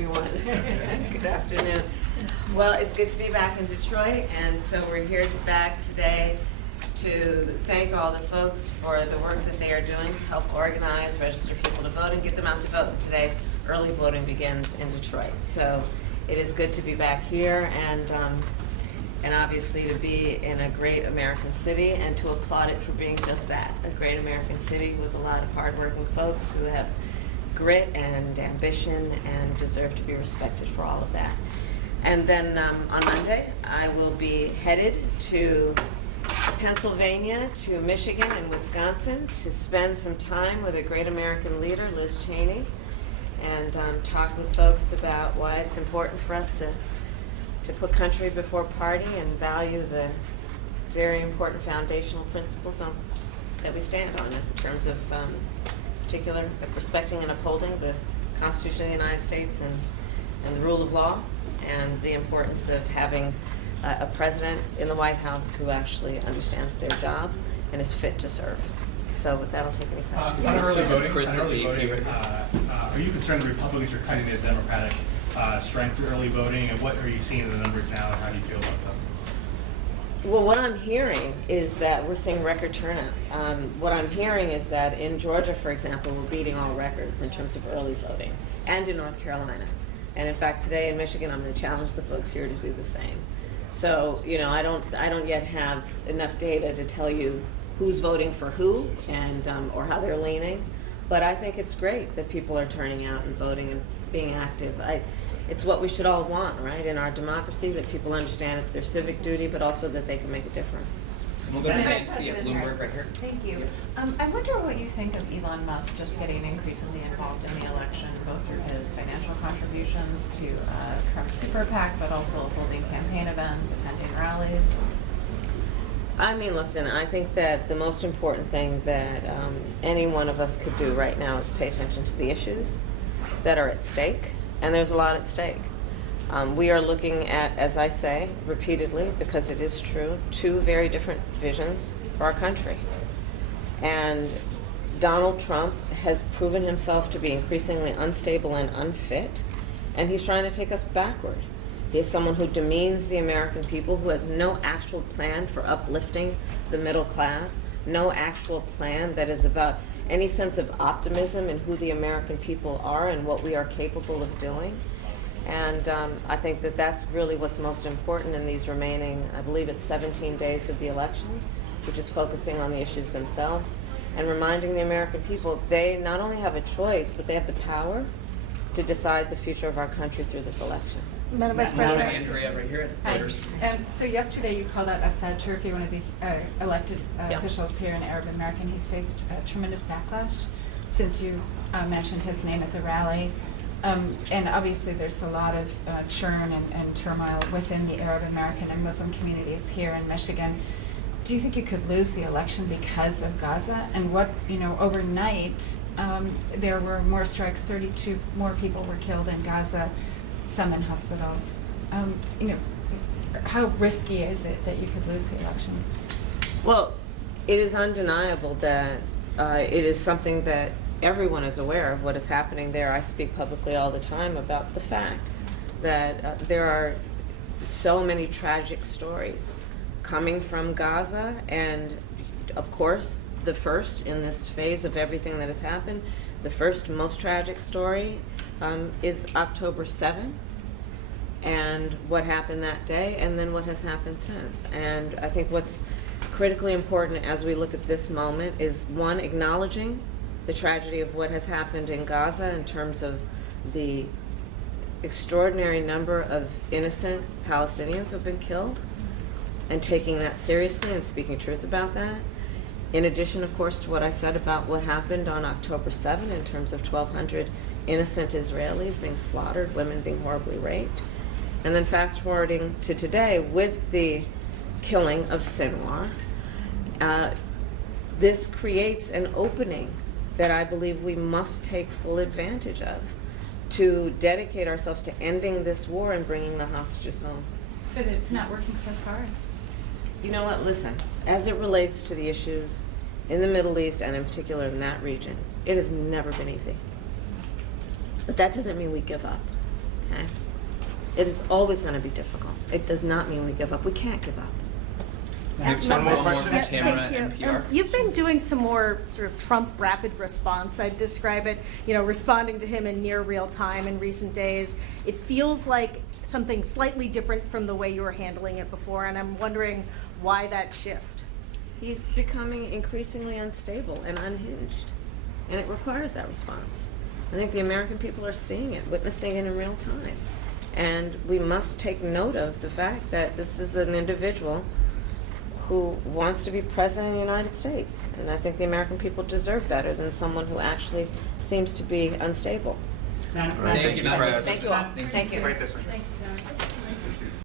everyone. Good afternoon. Well, it's good to be back in Detroit, and so we're here back today to thank all the folks for the work that they are doing to help organize, register people to vote, and get them out to vote. Today, early voting begins in Detroit. So it is good to be back here, and obviously to be in a great American city, and to applaud it for being just that, a great American city with a lot of hardworking folks who have grit and ambition and deserve to be respected for all of that. And then on Monday, I will be headed to Pennsylvania, to Michigan and Wisconsin to spend some time with a great American leader, Liz Cheney, and talk with folks about why it's important for us to put country before party and value the very important foundational principles that we stand on in terms of particular respecting and upholding the Constitution of the United States and the rule of law, and the importance of having a president in the White House who actually understands their job and is fit to serve. So with that, I'll take any questions. On early voting, are you concerned the Republicans are cutting the Democratic strength through early voting, and what are you seeing in the numbers now, and how do you feel about them? Well, what I'm hearing is that we're seeing record turnout. What I'm hearing is that in Georgia, for example, we're beating all records in terms of early voting, and in North Carolina. And in fact, today in Michigan, I'm going to challenge the folks here to do the same. So, you know, I don't yet have enough data to tell you who's voting for who and or how they're leaning, but I think it's great that people are turning out and voting and being active. It's what we should all want, right, in our democracy, that people understand it's their civic duty, but also that they can make a difference. We'll go to Nancy at Bloomberg right here. Thank you. I wonder what you think of Elon Musk just getting increasingly involved in the election, both through his financial contributions to Trump Super PAC, but also holding campaign events, attending rallies. I mean, listen, I think that the most important thing that any one of us could do right now is pay attention to the issues that are at stake, and there's a lot at stake. We are looking at, as I say repeatedly, because it is true, two very different visions for our country. And Donald Trump has proven himself to be increasingly unstable and unfit, and he's trying to take us backward. He is someone who demeans the American people, who has no actual plan for uplifting the middle class, no actual plan that is about any sense of optimism in who the American people are and what we are capable of doing. And I think that that's really what's most important in these remaining, I believe it's 17 days of the election, which is focusing on the issues themselves and reminding the American people they not only have a choice, but they have the power to decide the future of our country through this election. Madam Vice President. Andrea right here at Reuters. So yesterday you called out Assad Turfi, one of the elected officials here in Arab American. He's faced tremendous backlash since you mentioned his name at the rally. And obviously there's a lot of churn and turmoil within the Arab American and Muslim communities here in Michigan. Do you think you could lose the election because of Gaza? And what, you know, overnight there were more strikes, 32 more people were killed in Gaza, some in hospitals. You know, how risky is it that you could lose the election? Well, it is undeniable that it is something that everyone is aware of what is happening there. I speak publicly all the time about the fact that there are so many tragic stories coming from Gaza, and of course the first in this phase of everything that has happened, the first most tragic story is October 7th and what happened that day, and then what has happened since. And I think what's critically important as we look at this moment is, one, acknowledging the tragedy of what has happened in Gaza in terms of the extraordinary number of innocent Palestinians who have been killed, and taking that seriously and speaking truth about that. In addition, of course, to what I said about what happened on October 7th in terms of 1,200 innocent Israelis being slaughtered, women being horribly raped. And then fast forwarding to today with the killing of Sinwar, this creates an opening that I believe we must take full advantage of to dedicate ourselves to ending this war and bringing the hostages home. But it's not working so far. You know what, listen, as it relates to the issues in the Middle East and in particular in that region, it has never been easy. But that doesn't mean we give up. okay? It is always going to be difficult. It does not mean we give up. We can't give up. One more question. Yeah, Tamara, thank you. NPR. You've been doing some more sort of Trump rapid response. I'd describe it, responding to him in near real time in recent days. It feels like something slightly different from the way you were handling it before, and I'm wondering why that shift. He's becoming increasingly unstable and unhinged, and it requires that response. I think the American people are seeing it, witnessing it in real time, and we must take note of the fact that this is an individual who wants to be president of the United States, and I think the American people deserve better than someone who actually seems to be unstable. Thank you, Madam President. Thank you all. Thank you. Right this way. Thank you.